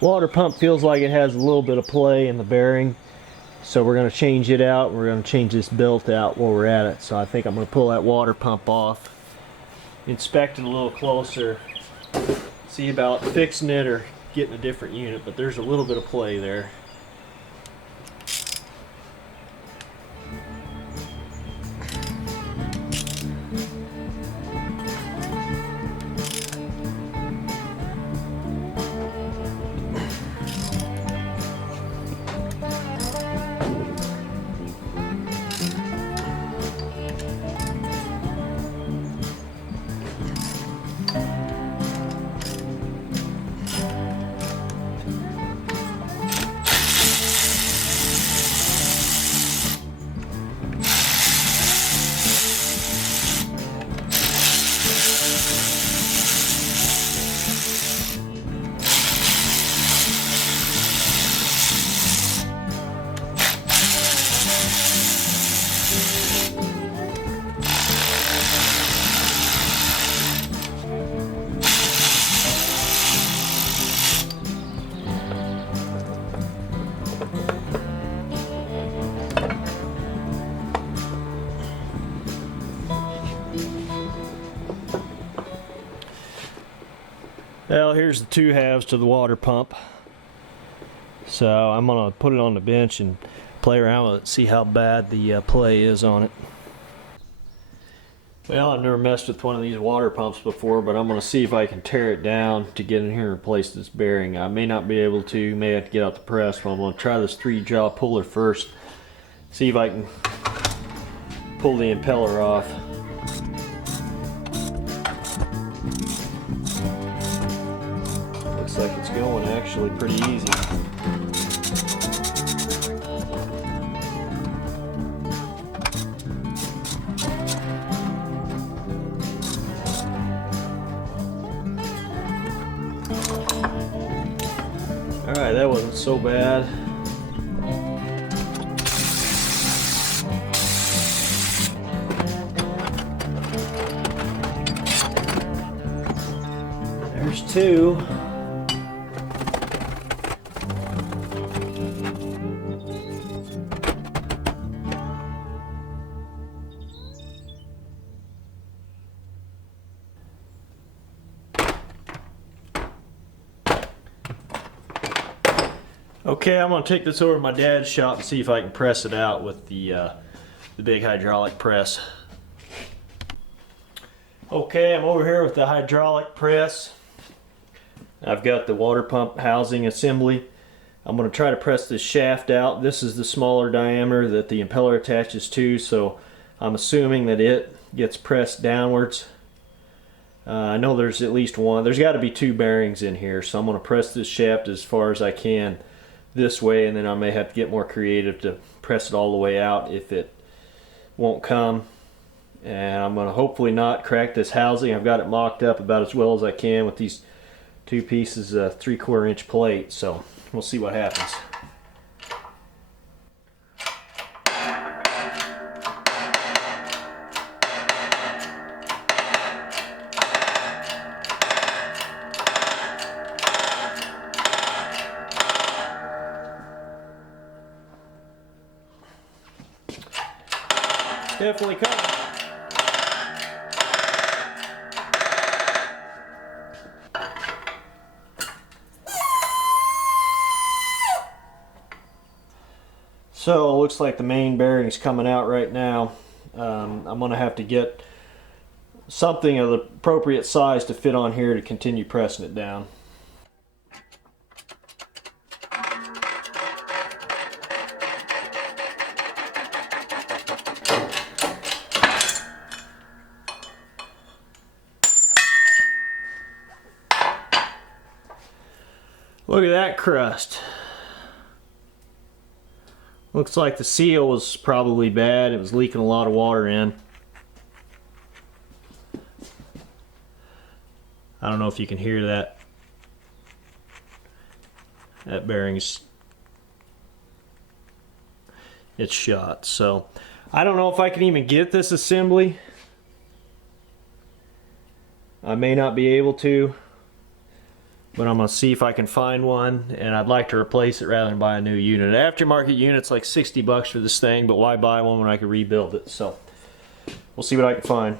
Water pump feels like it has a little bit of play in the bearing, so we're going to change it out. We're going to change this belt out while we're at it. So I think I'm going to pull that water pump off, inspect it a little closer, see about fixing it or getting a different unit, but there's a little bit of play there. Well, here's the two halves to the water pump. So I'm going to put it on the bench and play around with it, see how bad the play is on it. Well, I've never messed with one of these water pumps before, but I'm going to see if I can tear it down to get in here and replace this bearing. I may not be able to, may have to get out the press, but I'm going to try this 3-jaw puller first, see if I can pull the impeller off. Looks like it's going actually pretty easy. Alright, that wasn't so bad. There's two. Okay, I'm going to take this over to my dad's shop and see if I can press it out with the big hydraulic press. Okay, I'm over here with the hydraulic press. I've got the water pump housing assembly. I'm going to try to press this shaft out. This is the smaller diameter that the impeller attaches to, so I'm assuming that it gets pressed downwards. I know there's at least one. There's got to be 2 bearings in here, so I'm going to press this shaft as far as I can this way, and then I may have to get more creative to press it all the way out if it won't come. And I'm going to hopefully not crack this housing. I've got it mocked up about as well as I can with these 2 pieces of 3/4 inch plate, so we'll see what happens. Definitely coming. So it looks like the main bearing's coming out right now. I'm going to have to get something of the appropriate size to fit on here to continue pressing it down. Look at that crust. Looks like the seal was probably bad. It was leaking a lot of water in. I don't know if you can hear that. That bearing's, it's shot. So I don't know if I can even get this assembly. I may not be able to. but I'm gonna see if I can find one, and I'd like to replace it rather than buy a new unit. An aftermarket unit's like 60 bucks for this thing, but why buy one when I can rebuild it? So we'll see what I can find.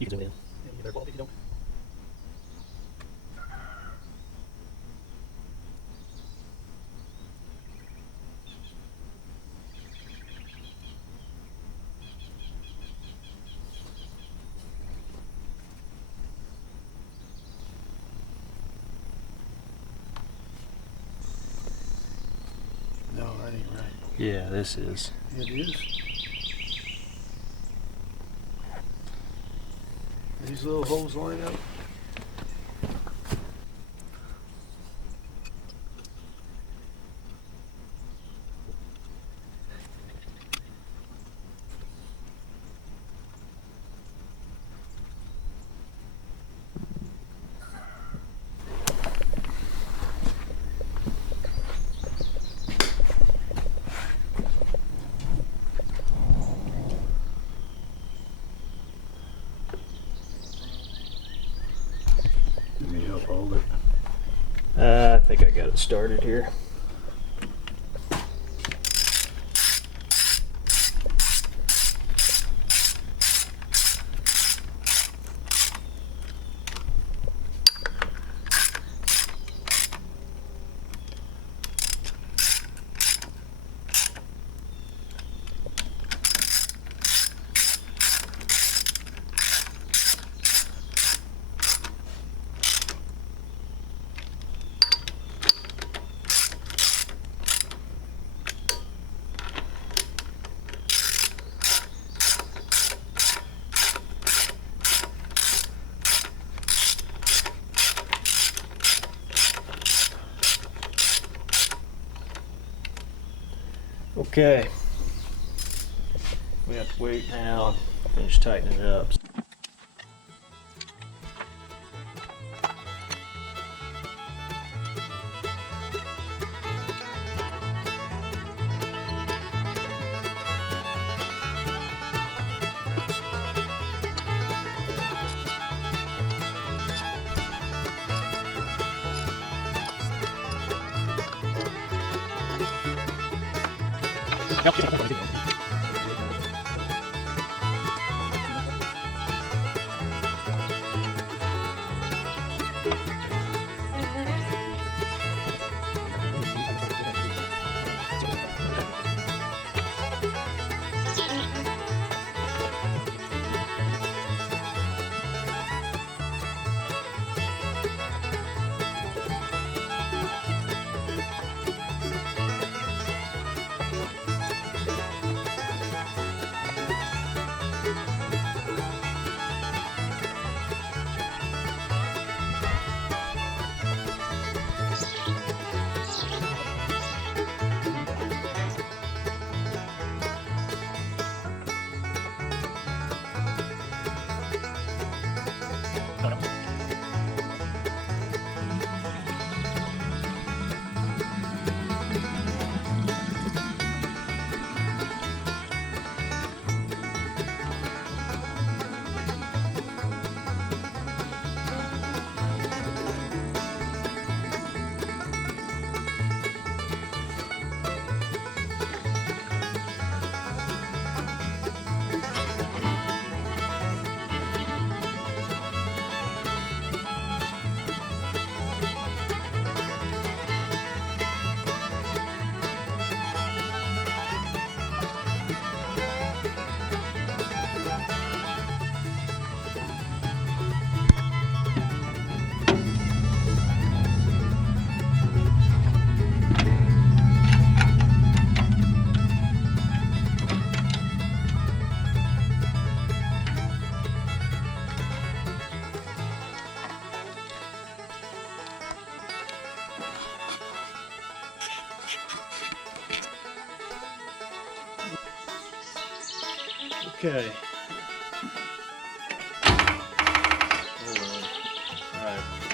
You can zoom in. Yeah, better quality if you don't. No, that ain't right. Yeah, this is. It is. These little holes line up. Let me help hold it. I think I got it started here. Okay. We have to wait now and finish tightening it up. Okay. All right.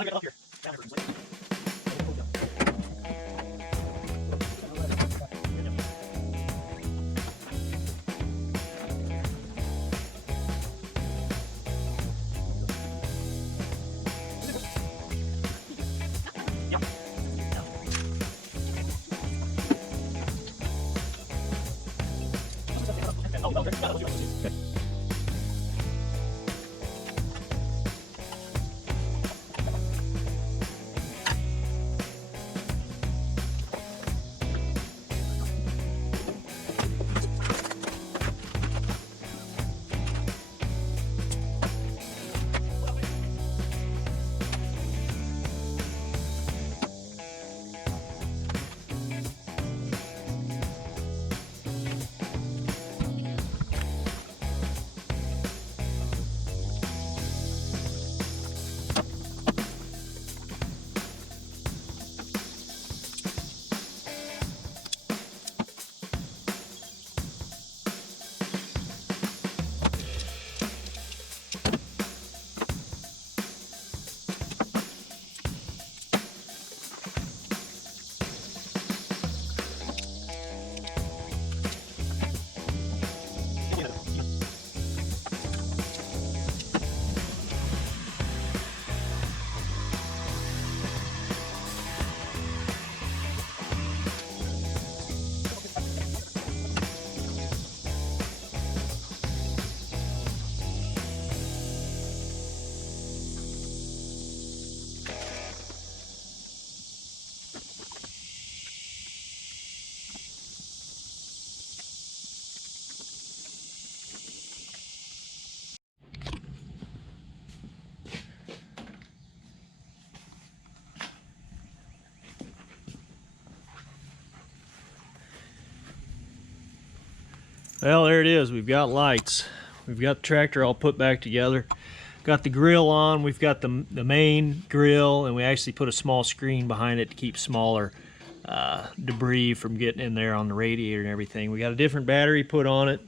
I'll get up here. Down here, please. Okay. Well, there it is. We've got lights. We've got the tractor all put back together. Got the grill on. We've got the main grill, and we actually put a small screen behind it to keep smaller debris from getting in there on the radiator and everything. We got a different battery put on it.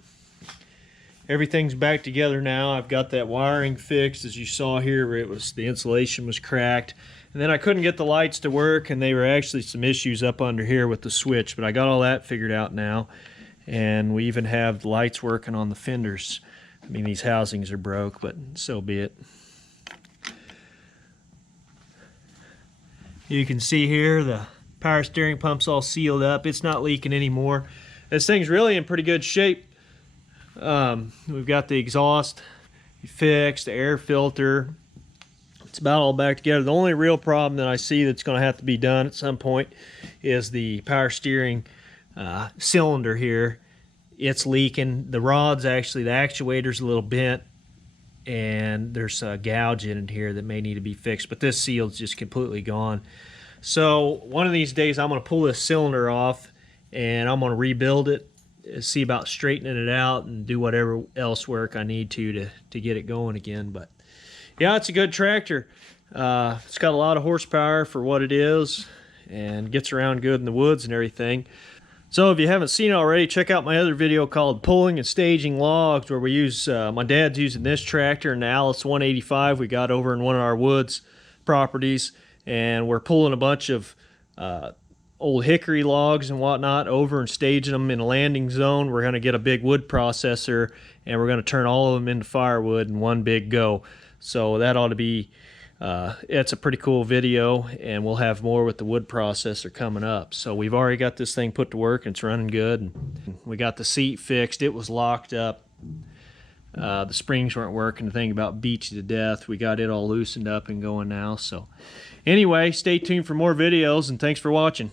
Everything's back together now. I've got that wiring fixed. As you saw here, the insulation was cracked. And then I couldn't get the lights to work, and they were actually some issues up under here with the switch, but I got all that figured out now. And we even have the lights working on the fenders. I mean, these housings are broke, but so be it. You can see here the power steering pump's all sealed up. It's not leaking anymore. This thing's really in pretty good shape. We've got the exhaust fixed, the air filter. It's about all back together. The only real problem that I see that's going to have to be done at some point is the power steering cylinder here. It's leaking. The rod's actually, the actuator's a little bent, and there's a gouge in it here that may need to be fixed, but this seal's just completely gone. So one of these days I'm going to pull this cylinder off and I'm going to rebuild it, see about straightening it out and do whatever else work I need to get it going again. But yeah, it's a good tractor. It's got a lot of horsepower for what it is and gets around good in the woods and everything. So if you haven't seen it already, check out my other video called Pulling and Staging Logs, where we use, my dad's using this tractor and the Alice 185 we got over in one of our woods properties, and we're pulling a bunch of old hickory logs and whatnot over and staging them in a landing zone. We're going to get a big wood processor, and we're going to turn all of them into firewood in one big go. So that ought to be, it's a pretty cool video, and we'll have more with the wood processor coming up. So we've already got this thing put to work, and it's running good. And we got the seat fixed. It was locked up. The springs weren't working. The thing about beat you to death. We got it all loosened up and going now. So anyway, stay tuned for more videos, and thanks for watching.